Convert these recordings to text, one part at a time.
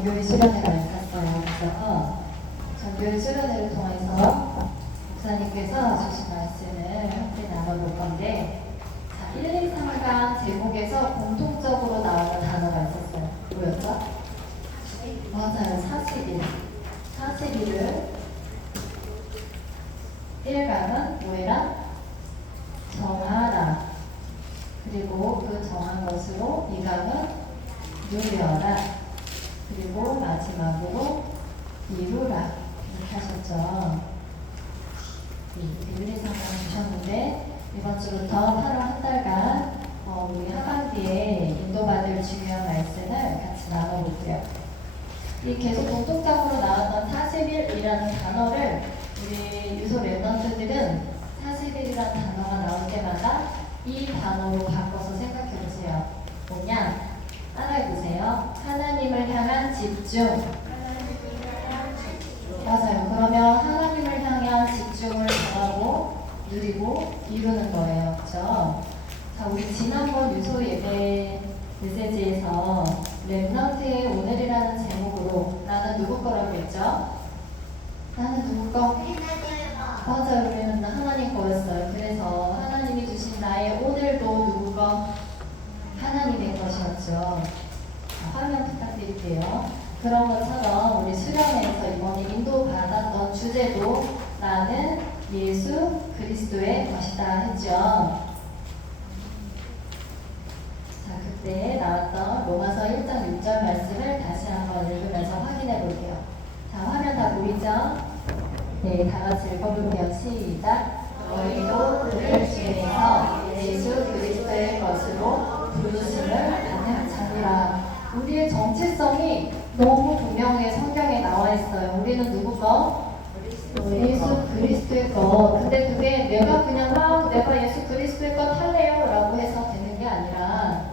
정교회 수련회가 있었어요. 그래서 정교회 수련회를 통해서 목사님께서 주신 말씀을 함께 나눠볼 건데, 자, 1, 2, 3강 제목에서 공통적으로 나오는 단어가 있었어요. 뭐였죠? 맞아요. 40일. 40일을 1강은 뭐해라? 정하라. 그리고 그 정한 것으로 2강은 누려라. 그리고 마지막으로 이루라. 이렇게 하셨죠. 1, 2, 3강 주셨는데, 이번 주부터 8월 한 달간 우리 하반기에 인도받을 중요한 말씀을 같이 나눠볼게요. 이 계속 공통적으로 나왔던 40일이라는 단어를 우리 유소 랩런트들은 40일이라는 단어가 나올 때마다 이 단어로 바꿔서 생각해보세요. 뭐냐? 따라해보세요. 하나님을 향한 집중. 맞아요. 그러면 하나님을 향한 집중을 정하고 누리고 이루는 거예요. 그렇죠? 자, 우리 지난번 유소 예배 메시지에서 랩런트의 오늘이라는 제목으로 나는 누구 거라고 했죠? 나는 누구 거? 맞아요. 우리는 하나님 거였어요. 그래서 하나님이 주신 나의 오늘도 누구 거? 하나님의 것이었죠. 화면 부탁드릴게요. 그런 것처럼 우리 수련회에서 이번에 인도받았던 주제도 나는 예수 그리스도의 것이다 했죠. 그때 나왔던 로마서 1장 6절 말씀을 다시 한번 읽으면서 확인해 볼게요. 자, 화면 다 보이죠? 네, 다 같이 읽어볼게요. 시작! 너희도 그를 주에서 예수 그리스도의 것으로 부르심을 받는 자니라. 우리의 정체성이 너무 분명히 성경에 나와 있어요. 우리는 누구 거? 예수 그리스도의 것. 근데 그게 내가 그냥 내가 예수 그리스도의 것 할래요 라고 해서 되는 게 아니라,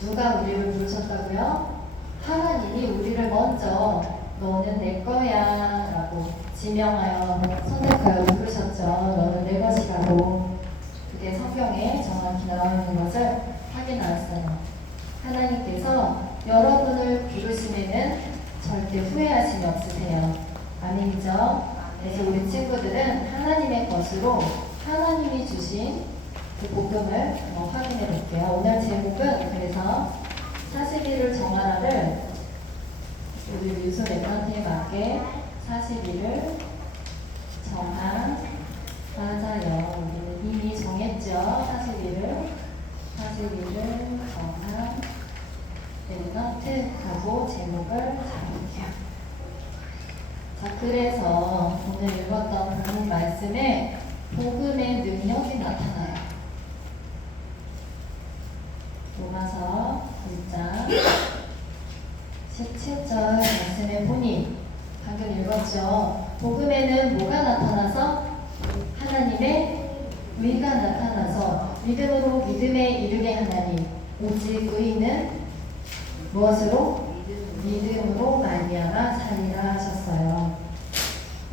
누가 우리를 부르셨다고요? 하나님이 우리를 먼저 너는 내 거야 라고 지명하여 선택하여 부르셨죠. 너는 내 것이라고. 그게 성경에 정확히 나와 있는 것을 확인하였어요. 하나님께서 여러분을 부르심에는 절대 후회하심이 없으세요. 아멘이죠? 그래서 우리 친구들은 하나님의 것으로 하나님이 주신 그 복음을 확인해 볼게요. 오늘 제목은 그래서 40일을 정하라를 우리 유소 랩런트에 맞게 40일을 정한. 맞아요. 우리는 이미 정했죠. 40일을 정한 랩런트하고 제목을 잡을게요. 자, 그래서 오늘 읽었던 본문 말씀에 복음의 능력이 나타나요. 로마서 1장 17절 말씀에 보니 방금 읽었죠. 복음에는 뭐가 나타나서? 하나님의 의가 나타나서 믿음으로 믿음에 이르게 하나니 오직 의인은 무엇으로? 믿음으로 말미암아 살리라 하셨어요.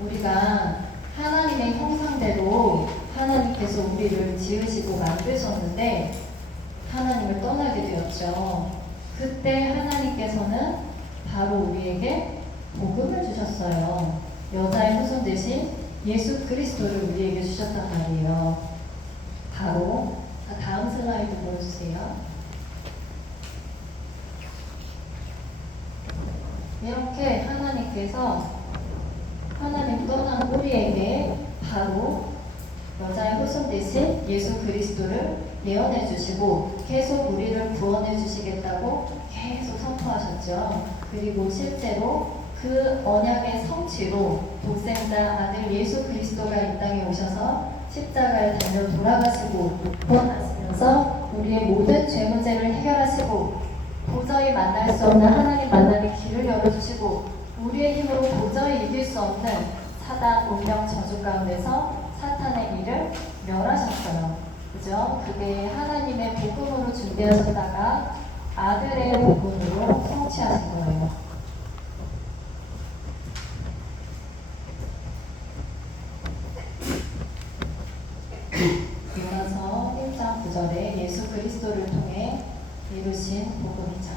우리가 하나님의 형상대로 하나님께서 우리를 지으시고 만드셨는데 하나님을 떠나게 되었죠. 그때 하나님께서는 바로 우리에게 복음을 주셨어요. 여자의 후손 대신 예수 그리스도를 우리에게 주셨단 말이에요. 바로 다음 슬라이드 보여주세요. 이렇게 하나님 떠난 우리에게 바로 여자의 후손 대신 예수 그리스도를 예언해 주시고 계속 우리를 구원해 주시겠다고 계속 선포하셨죠. 그리고 실제로 그 언약의 성취로 독생자 아들 예수 그리스도가 이 땅에 오셔서 십자가에 달려 돌아가시고 구원하시면서 우리의 모든 죄 문제를 해결하시고 도저히 만날 수 없는 하나님 만남의 길을 열어주시고 우리의 힘으로 도저히 이길 수 없는 사단, 운명, 저주 가운데서 사탄의 일을 멸하셨어요. 그죠? 그게 하나님의 복음으로 준비하셨다가 아들의 복음으로 성취하신 거예요. 로마서 1장 9절에 예수 그리스도를 통해 이루신 복음이죠.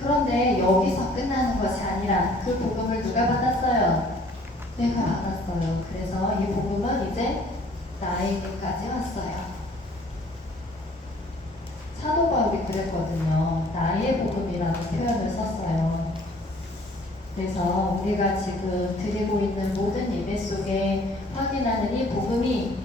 그런데 여기서 끝나는 것이 아니라 그 복음을 누가 받았어요? 내가 받았어요. 그래서 이 복음은 이제 나에게까지 왔어요. 사도 바울이 그랬거든요. 나의 복음이라는 표현을 썼어요. 그래서 우리가 지금 드리고 있는 모든 예배 속에 확인하는 이 복음이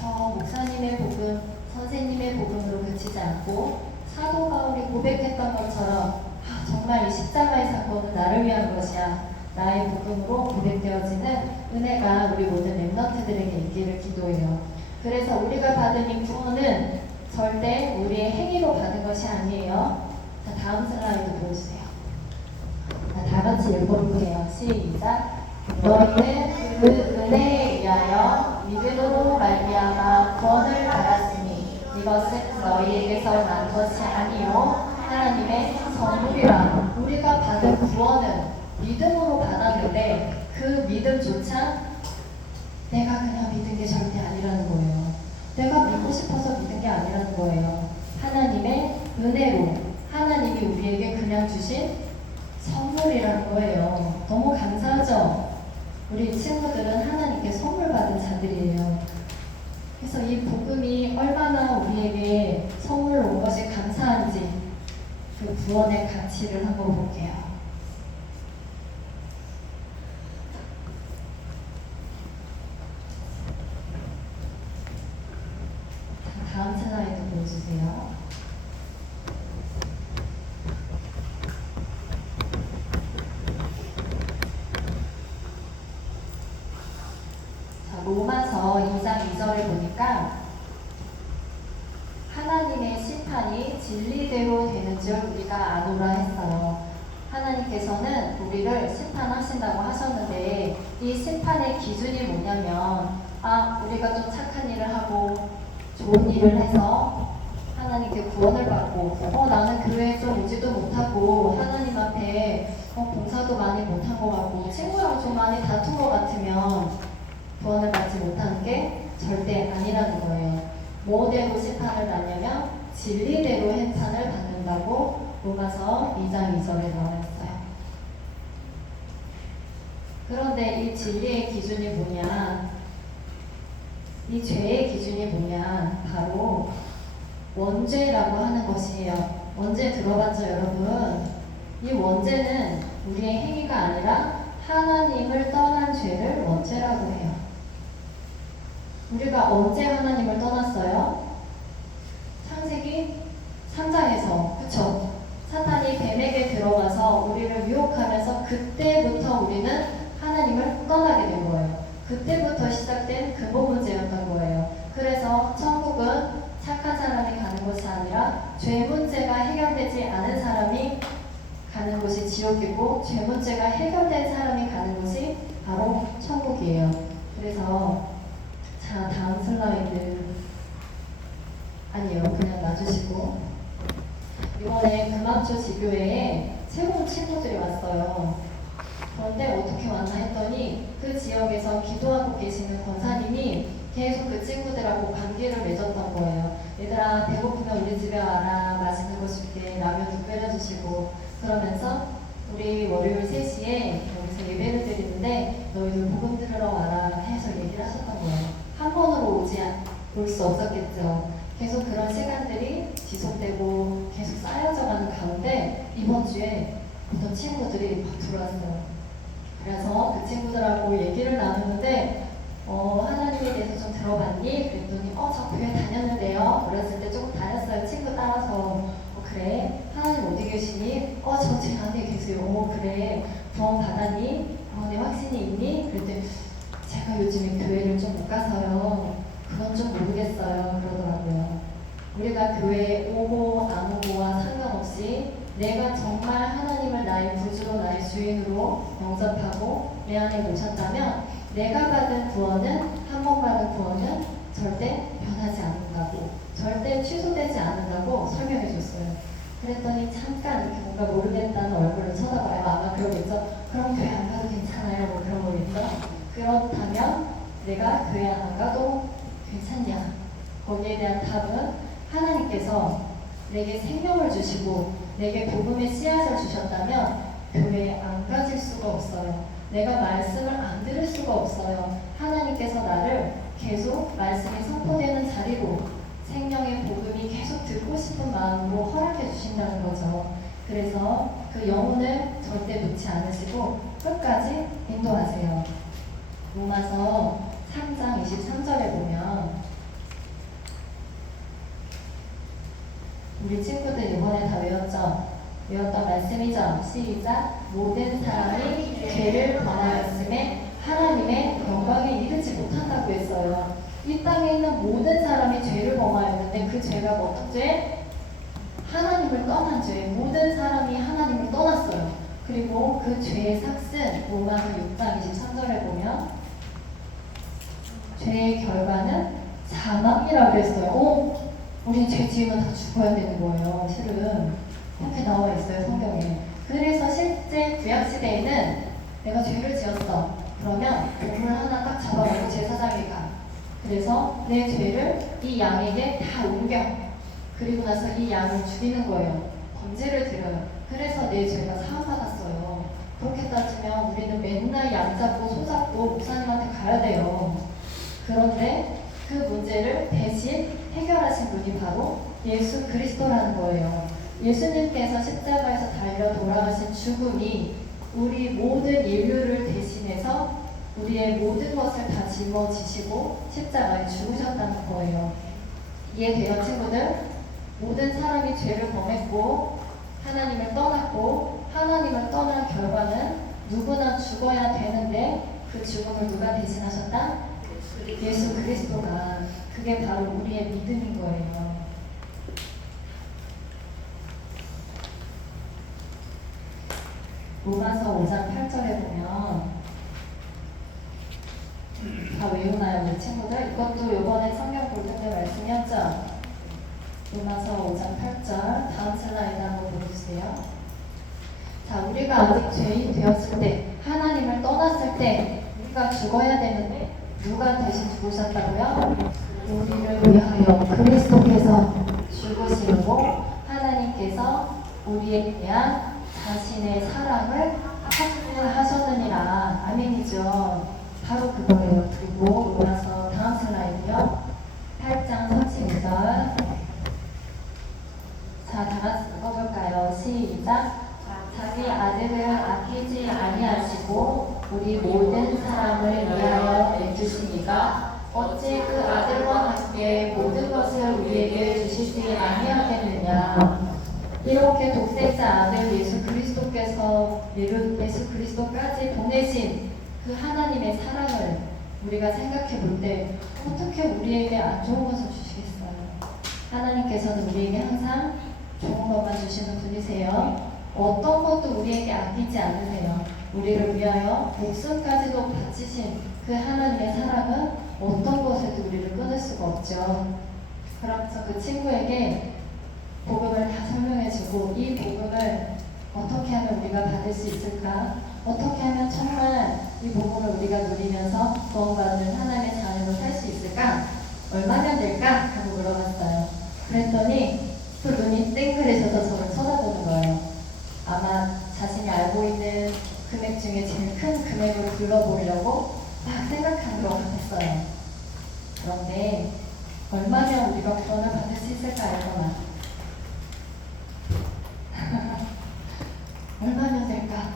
저 목사님의 복음, 선생님의 복음으로 그치지 않고 사도 바울이 고백했던 것처럼 정말 이 십자가의 사건은 나를 위한 것이야. 나의 복음으로 고백되어지는 은혜가 우리 모든 렘넌트들에게 있기를 기도해요. 그래서 우리가 받은 이 구원은 절대 우리의 행위로 받은 것이 아니에요. 자, 다음 슬라이드 보여주세요. 자, 다 같이 읽어볼게요. 시작. 너희는 그 은혜에 의하여 믿음으로 말미암아 구원을 받았으니 이것은 너희에게서 난 것이 아니요 하나님의 선물이라. 우리가 받은 구원은 믿음으로 받았는데 그 믿음조차 내가 그냥 믿은 게 절대 아니라는 거예요. 내가 믿고 싶어서 믿은 게 아니라는 거예요. 하나님의 은혜로 하나님이 우리에게 그냥 주신 선물이라는 거예요. 너무 감사하죠? 우리 친구들은 하나님께 선물 받은 자들이에요. 그래서 이 복음이 얼마나 우리에게 선물로 온 것이 감사한지 그 구원의 가치를 한번 볼게요. 다음 슬라이드 보여주세요. 자, 로마서 2장 2절을 보니까 하나님의 심판이 진리대로 되는 줄 우리가 아노라 했어요. 하나님께서는 우리를 심판하신다고 하셨는데 이 심판의 기준이 뭐냐면 우리가 좀 착한 일을 하고 좋은 일을 해서 하나님께 구원을 받고 나는 교회에 좀 오지도 못하고 하나님 앞에 봉사도 많이 못한 것 같고 친구랑 좀 많이 다툰 것 같으면 구원을 받지 못하는 게 절대 아니라는 거예요. 뭐대로 심판을 받냐면 진리대로 심판을 받는다고 로마서 2장 2절에 나와 있어요. 그런데 이 진리의 기준이 뭐냐? 이 죄의 기준이 뭐냐? 바로 원죄라고 하는 것이에요. 원죄 들어봤죠, 여러분? 이 원죄는 우리의 행위가 아니라 하나님을 떠난 죄를 원죄라고 해요. 우리가 언제 하나님을 떠났어요? 창세기 3장에서, 그쵸? 사탄이 뱀에게 들어가서 우리를 유혹하면서 그때부터 우리는 하나님을 떠나게 된 거예요. 그때부터 시작된 근본 문제였던 거예요. 그래서 천국은 착한 사람이 가는 것이 아니라 죄 문제가 해결되지 않은 사람이 가는 곳이 지옥이고 죄 문제가 해결된 사람이 가는 곳이 바로 천국이에요. 그래서 자, 다음 슬라이드. 아니요, 그냥 놔주시고. 이번에 금암초 지교회에 새로운 친구들이 왔어요. 그런데 어떻게 왔나 했더니 그 지역에서 기도하고 계시는 권사님이 계속 그 친구들하고 관계를 맺었던 거예요. 얘들아, 배고프면 우리 집에 와라. 맛있는 거 줄게. 라면도 끓여주시고. 그러면서 우리 월요일 3시에 여기서 예배를 드리는데 너희들 복음 들으러 와라 해서 얘기를 하셨던 거예요. 한 번으로 올 수 없었겠죠. 계속 그런 시간들이 지속되고 계속 쌓여져 가는 가운데 이번 주에 어떤 친구들이 막 들어왔어요. 그래서 그 친구들하고 얘기를 나누는데 하나님에 대해서 좀 들어봤니? 그랬더니 저 교회 다녔는데요. 어렸을 때 조금 다녔어요. 친구 따라서. 그래? 하나님 어디 계시니? 저 제 안에 계세요. 그래? 구원 받았니? 구원의 확신이 있니? 그랬더니 제가 요즘에 교회를 좀 못 가서요. 그건 좀 모르겠어요. 그러더라고요. 우리가 교회에 오고 안 오고와 상관없이 내가 정말 하나님을 나의 구주로 나의 주인으로 영접하고 내 안에 모셨다면 내가 받은 구원은 한 번 받은 구원은 절대 변하지 않는다고 절대 취소되지 않는다고 설명해 줬어요. 그랬더니 잠깐 이렇게 뭔가 모르겠다는 얼굴을 쳐다봐요. 아마 그러겠죠. 그럼 교회 안 가도 괜찮아요. 뭐 그런 거겠죠. 그렇다면 내가 교회 안 가도 괜찮냐? 거기에 대한 답은 하나님께서 내게 생명을 주시고 내게 복음의 씨앗을 주셨 없어요. 내가 말씀을 안 들을 수가 없어요. 하나님께서 나를 계속 말씀이 선포되는 자리로 생명의 복음이 계속 듣고 싶은 마음으로 허락해 주신다는 거죠. 그래서 그 영혼을 절대 놓지 않으시고 끝까지 인도하세요. 로마서 3장 23절에 보면 우리 친구들 이번에 다 외웠던 말씀이죠. 시작. 모든 사람이 죄를 범하였음에 하나님의 영광에 이르지 못한다고 했어요. 이 땅에 있는 모든 사람이 죄를 범하였는데 그 죄가 어떤 죄? 하나님을 떠난 죄. 모든 사람이 하나님을 떠났어요. 그리고 그 죄의 삭슨 로마서 6장 23절에 보면 죄의 결과는 사망이라고 했어요. 우리 죄 지으면 다 죽어야 되는 거예요. 실은 이렇게 나와 있어요, 성경에. 그래서 실제 구약시대에는 내가 죄를 지었어. 그러면 동물 하나 딱 잡아가지고 제사장에 가. 그래서 내 죄를 이 양에게 다 옮겨. 그리고 나서 이 양을 죽이는 거예요. 번제를 드려요. 그래서 내 죄가 사함받았어요. 그렇게 따지면 우리는 맨날 양 잡고 소 잡고 목사님한테 가야 돼요. 그런데 그 문제를 대신 해결하신 분이 바로 예수 그리스도라는 거예요. 예수님께서 십자가에서 달려 돌아가신 죽음이 우리 모든 인류를 대신해서 우리의 모든 것을 다 짊어지시고 십자가에 죽으셨다는 거예요. 이해돼요, 친구들? 모든 사람이 죄를 범했고 하나님을 떠났고 하나님을 떠난 결과는 누구나 죽어야 되는데 그 죽음을 누가 대신하셨다? 예수 그리스도가. 그게 바로 우리의 믿음인 거예요. 로마서 5장 8절에 보면 다 외우나요, 우리 친구들? 이것도 이번에 성경 볼 텐데 말씀이었죠? 로마서 5장 8절 다음 슬라이드 한번 보여주세요. 자, 우리가 아직 죄인 되었을 때 하나님을 떠났을 때 우리가 죽어야 되는데 누가 대신 죽으셨다고요? 우리를 위하여 그리스도께서 죽으시고 하나님께서 우리에 대한 자신의 사랑을 확증하셨느니라. 아멘이죠. 바로 그거예요. 그리고 로마서 다음 슬라이드요. 8장 32절. 자, 다 같이 읽어볼까요? 시작. 자기 아들을 아끼지 아니하시고 우리 모든 사람을 위하여 내주시니가 어찌 그 아들과 함께 모든 것을 우리에게 주시지 아니하겠느냐. 이렇게 독생자 아들 예수 그리스도까지 보내신 그 하나님의 사랑을 우리가 생각해 볼 때 어떻게 우리에게 안 좋은 것을 주시겠어요? 하나님께서는 우리에게 항상 좋은 것만 주시는 분이세요. 어떤 것도 우리에게 아끼지 않으세요. 우리를 위하여 목숨까지도 바치신 그 하나님의 사랑은 어떤 것에도 우리를 끊을 수가 없죠. 그래서 그 친구에게 복음을 다 설명해주고 이 복음을 어떻게 하면 우리가 받을 수 있을까? 어떻게 하면 정말 이 복음을 우리가 누리면서 구원받는 하나님의 자녀로 살 수 있을까? 얼마면 될까? 하고 물어봤어요. 그랬더니 또 눈이 땡그레져서 저를 쳐다보는 거예요. 아마 자신이 알고 있는 금액 중에 제일 큰 금액으로 불러보려고 막 생각한 것 같았어요. 그런데 얼마면 우리가 구원을 받을 수 있을까요, 이거나? 얼마면 될까?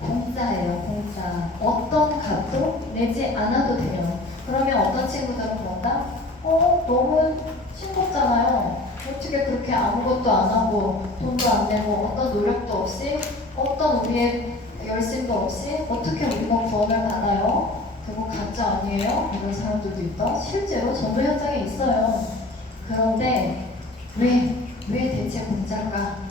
공짜예요, 공짜. 어떤 값도 내지 않아도 돼요. 그러면 어떤 친구들은 그런가? 너무 싱겁잖아요. 어떻게 그렇게 아무것도 안 하고 돈도 안 내고 어떤 노력도 없이 어떤 우리의 열심도 없이 어떻게 우리가 구원을 받아요? 그거 가짜 아니에요? 이런 사람들도 있다. 실제로 전도 현장에 있어요. 그런데 왜 대체 공짜일까?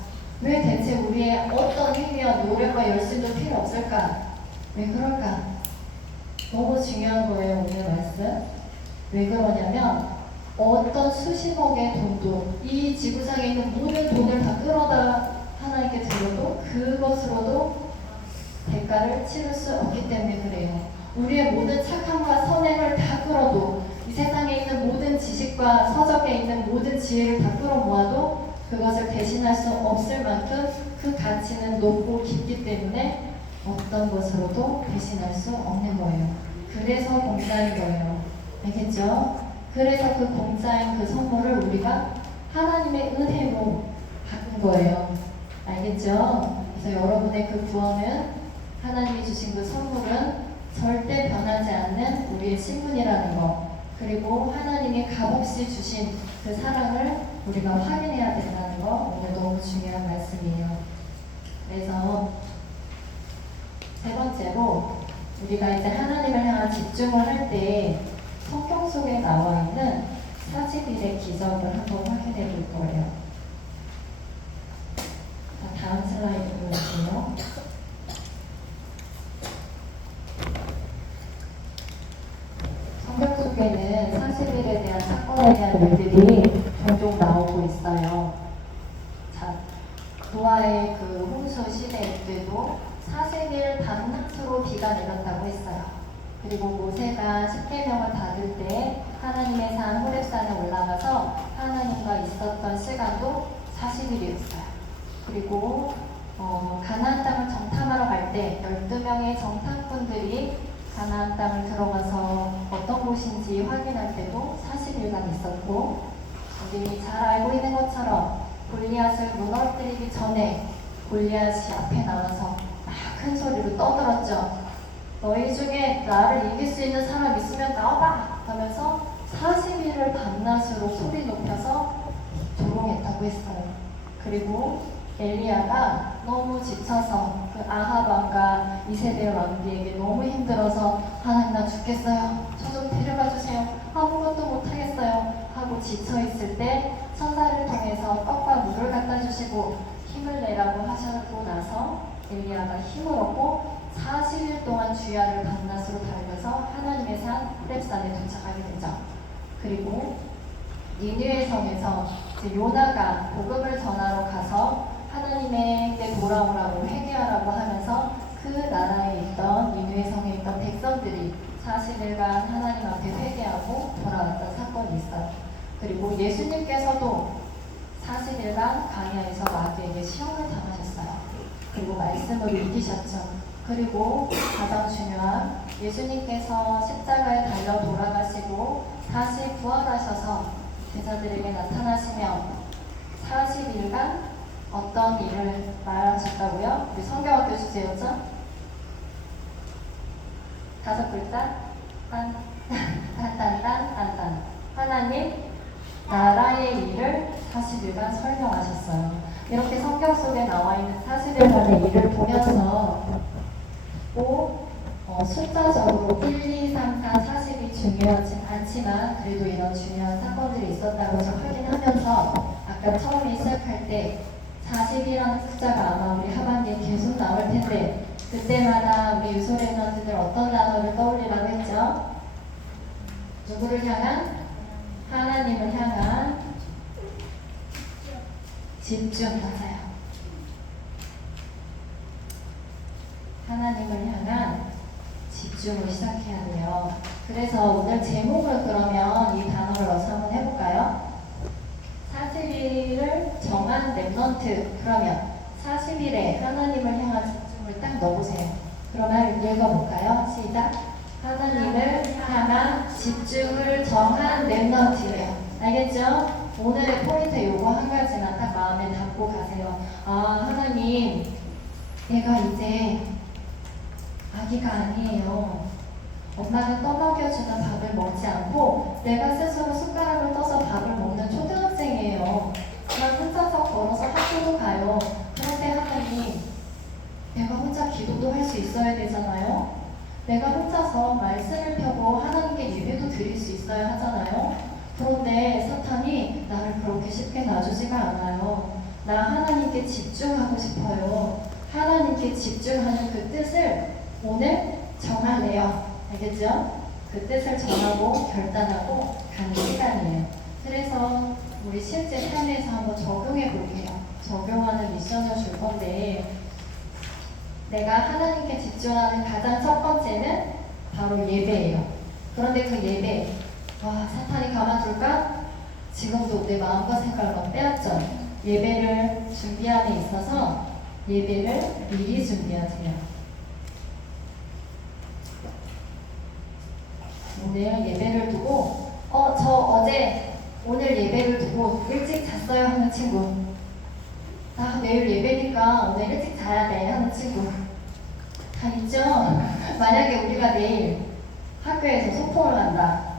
왜 대체 우리의 어떤 힘이와 노력과 열심도 필요 없을까? 왜 그럴까? 너무 중요한 거예요, 오늘 말씀. 왜 그러냐면 어떤 수십억의 돈도 이 지구상에 있는 모든 돈을 다 끌어다 하나님께 드려도 그것으로도 대가를 치를 수 없기 때문에 그래요. 우리의 모든 착함과 선행을 다 끌어도 이 세상에 있는 모든 지식과 서적에 있는 모든 지혜를 다 끌어모아도 그것을 대신할 수 없을 만큼 그 가치는 높고 깊기 때문에 어떤 것으로도 대신할 수 없는 거예요. 그래서 공짜인 거예요. 알겠죠? 그래서 그 공짜인 그 선물을 우리가 하나님의 은혜로 받은 거예요. 알겠죠? 그래서 여러분의 그 구원은 하나님이 주신 그 선물은 절대 변하지 않는 우리의 신분이라는 거, 그리고 하나님이 값없이 주신 그 사랑을 우리가 확인해야 된다는 거, 오늘 너무 중요한 말씀이에요. 그래서 세 번째로 우리가 이제 하나님을 향한 집중을 할 때 성경 속에 나와 있는 40일의 기적을 한번 확인해 볼 거예요. 자, 다음 슬라이드 보여주세요. 성경 속에는 40일에 대한 사건에 대한 일들이 종종 나오고 있어요. 자, 노아의 그 홍수 시대 때도 40일 밤낮으로 비가 내렸다고 했어요. 그리고 모세가 십계명을 받을 때 하나님의 산 호렙산에 올라가서 하나님과 있었던 시간도 40일이었어요. 그리고 가나안 땅을 정탐하러 갈 때 12명의 정탐꾼들이 가나안 땅을 들어가서 어떤 곳인지 확인할 때도 40일간 있었고, 우리 잘 알고 있는 것처럼 골리앗을 무너뜨리기 전에 골리앗이 앞에 나와서 막 큰 소리로 떠들었죠. 너희 중에 나를 이길 수 있는 사람 있으면 나와봐! 하면서 40일을 밤낮으로 소리 높여서 조롱했다고 했어요. 그리고 엘리야가 너무 지쳐서 그 아합 왕과 이세벨 왕비에게 너무 힘들어서 하나님 나 죽겠어요. 저 좀 데려가 주세요. 아무것도 못하겠어요. 하고 지쳐있을 때 천사를 통해서 떡과 물을 갖다 주시고 힘을 내라고 하셨고 나서 엘리야가 힘을 얻고 40일 동안 주야를 밤낮으로 달려서 하나님의 산 호렙산에 도착하게 되죠. 그리고 니느웨 성에서 요나가 복음을 전하러 가서 하나님에게 돌아오라고 회개하라고 하면서 그 나라에 있던 니느웨 성에 있던 백성들이 40일간 하나님 앞에 회개하고 돌아왔던 사건이 있어요. 그리고 예수님께서도 40일간 광야에서 마귀에게 시험을 당하셨어요. 그리고 말씀을 이기셨죠. 그리고 가장 중요한 예수님께서 십자가에 달려 돌아가시고 다시 부활하셔서 제자들에게 나타나시며 40일간 어떤 일을 말하셨다고요? 우리 성경학교 주제였죠? 5글자 딴딴딴딴딴 하나님 나라의 일을 40일간 설명하셨어요. 이렇게 성경 속에 나와 있는 40일간의 일을 보면서 꼭 숫자적으로 1, 2, 3, 4, 40이 중요하지 않지만 그래도 이런 중요한 사건들이 있었다고 확인하면서 아까 처음에 시작할 때 40이라는 숫자가 아마 우리 하반기에 계속 나올 텐데 그때마다 우리 유소래너들 어떤 단어를 떠올리라고 했죠? 누구를 향한? 하나님을 향한 집중. 맞아요. 하나님을 향한 집중을 시작해야 돼요. 그래서 오늘 제목을 그러면 이 단어를 넣어서 한번 해볼까요? 40일을 정한 랩넌트. 그러면 40일에 하나님을 향한 집중을 딱 넣어보세요. 그러면 읽어볼까요? 시작. 하나님을 향한 집중을 정한 랩넌트예요. 알겠죠? 오늘의 포인트 요거 한 가지만 딱 마음에 담고 가세요. 아, 하나님, 내가 이제 아기가 아니에요. 엄마가 떠먹여주는 밥을 먹지 않고 내가 스스로 숟가락을 떠서 밥을 먹는 초등학생이에요. 난 혼자서 걸어서 학교도 가요. 그런데 하나님, 내가 혼자 기도도 할 수 있어야 되잖아요. 내가 혼자서 말씀을 펴고 하나님께 예배도 드릴 수 있어야 하잖아요. 그런데 사탄이 나를 그렇게 쉽게 놔주지가 않아요. 나 하나님께 집중하고 싶어요. 하나님께 집중하는 그 뜻을 오늘 정하래요. 알겠죠? 그 뜻을 정하고 결단하고 가는 시간이에요. 그래서 우리 실제 삶에서 한번 적용해 볼게요. 적용하는 미션을 줄 건데 내가 하나님께 집중하는 가장 첫 번째는 바로 예배예요. 그런데 그 예배, 와, 사탄이 가만둘까? 지금도 내 마음과 생각을 빼앗죠. 예배를 준비함에 있어서 예배를 미리 준비하세요. 오늘 예배를 두고 저 어제 오늘 예배를 두고 일찍 잤어요 하는 친구, 내일 예배니까 오늘 일찍 자야 돼 하는 친구 다 있죠? 만약에 우리가 내일 학교에서 소풍을 간다,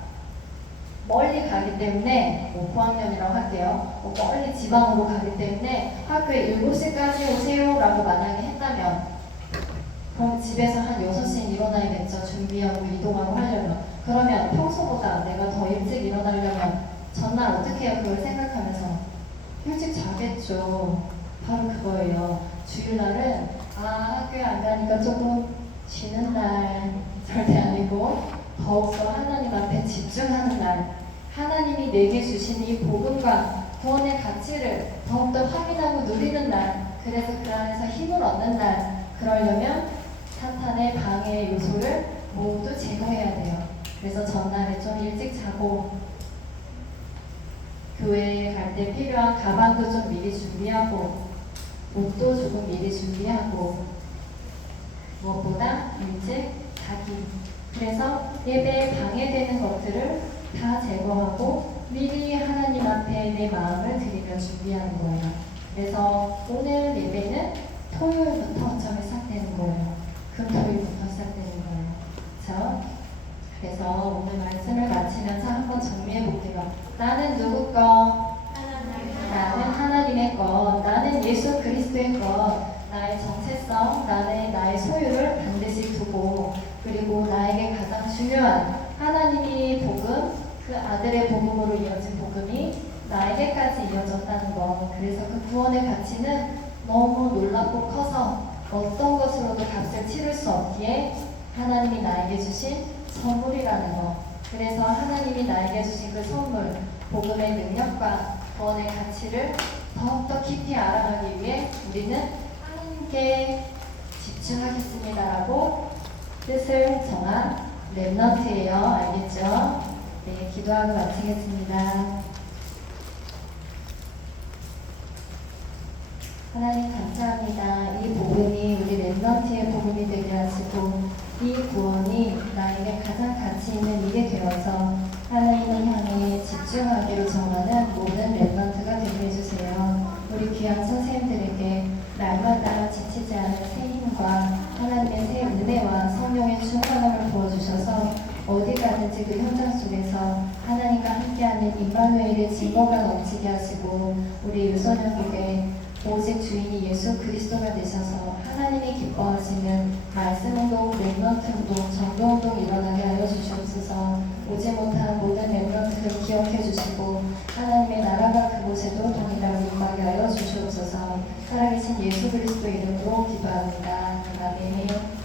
멀리 가기 때문에 고학년이라고 할게요. 멀리 지방으로 가기 때문에 학교에 7시까지 오세요 라고 만약에 했다면, 그럼 집에서 한 6시에 일어나야겠죠. 준비하고 이동하고 하려면. 그러면 평소보다 내가 더 일찍 일어나려면 전날 어떻게 해요? 그걸 생각하면서 일찍 자겠죠. 바로 그거예요. 주일날은 학교에 안 가니까 조금 쉬는 날, 절대 아니고 더욱더 하나님 앞에 집중하는 날, 하나님이 내게 주신 이 복음과 구원의 가치를 더욱더 확인하고 누리는 날, 그래서 그 안에서 힘을 얻는 날, 그러려면 사탄의 방해 요소를 모두 제거해야 돼요. 그래서 전날에 좀 일찍 자고 교회에 갈 때 필요한 가방도 좀 미리 준비하고 옷도 조금 미리 준비하고 무엇보다 일찍 자기. 그래서 예배에 방해되는 것들을 다 제거하고 미리 하나님 앞에 내 마음을 드리며 준비하는 거예요. 그래서 오늘 예배는 토요일부터 처음에 시작되는 거예요. 금토일부터 시작되는 거예요. 그렇죠? 그래서 오늘 말씀을 마치면서 한번 정리해 볼게요. 나는 누구 거? 나는 하나님의 것. 나는 예수 그리스도의 것. 나의 정체성, 나의 소유를 반드시 두고, 그리고 나에게 가장 중요한 하나님이 복음, 그 아들의 복음으로 이어진 복음이 나에게까지 이어졌다는 것. 그래서 그 구원의 가치는 너무 놀랍고 커서 어떤 것으로도 값을 치를 수 없기에 하나님이 나에게 주신 선물이라는 것. 그래서 하나님이 나에게 주신 그 선물, 복음의 능력과 구원의 가치를 더욱더 깊이 알아가기 위해 우리는 하나님께 집중하겠습니다라고 뜻을 정한 렘넌트예요. 알겠죠? 네, 기도하고 마치겠습니다. 하나님 감사합니다. 이 복음이 우리 렘넌트의 복음이 되게 하시고 이 구원이 나에게 가장 가치 있는 일이 되어서 하나님을 향해 집중하기로 정하는 모든 렘넌트가 되게 해주세요. 우리 귀한 선생님들에게 날마다 지치지 않은 새 힘과 하나님의 새 은혜와 성령의 충만함을 부어주셔서 어디 가든지 그 현장 속에서 하나님과 함께하는 임마누엘의 증거가 넘치게 하시고 우리 유소년국에 오직 주인이 예수 그리스도가 되셔서 하나님이 기뻐하시는 말씀운동, 렘넌트운동, 전도운동 일어나게 하여 주시옵소서. 오지 못한 모든 렘넌트를 기억해 주시고 하나님의 나라가 그곳에도 동일하게 임하게 하여 주시옵소서. 살아계신 예수 그리스도 이름으로 기도합니다. 아멘.